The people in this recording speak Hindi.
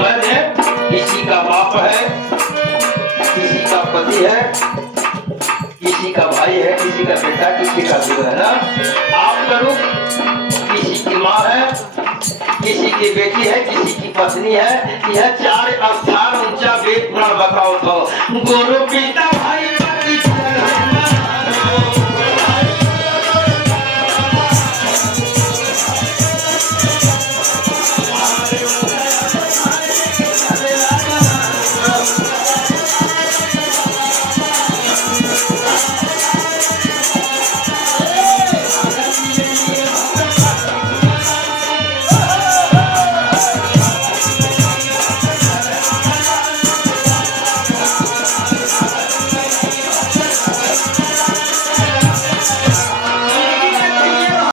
मैंने किसी का बाप है, किसी का पति है, किसी का भाई है, किसी का बेटा, किसी का दूध है ना। आप करो, किसी की माँ है, किसी की बेटी है, किसी की पत्नी है। यह चार स्थान ऊंचा वेद पुराण बताओ तो गुरु पिता भाई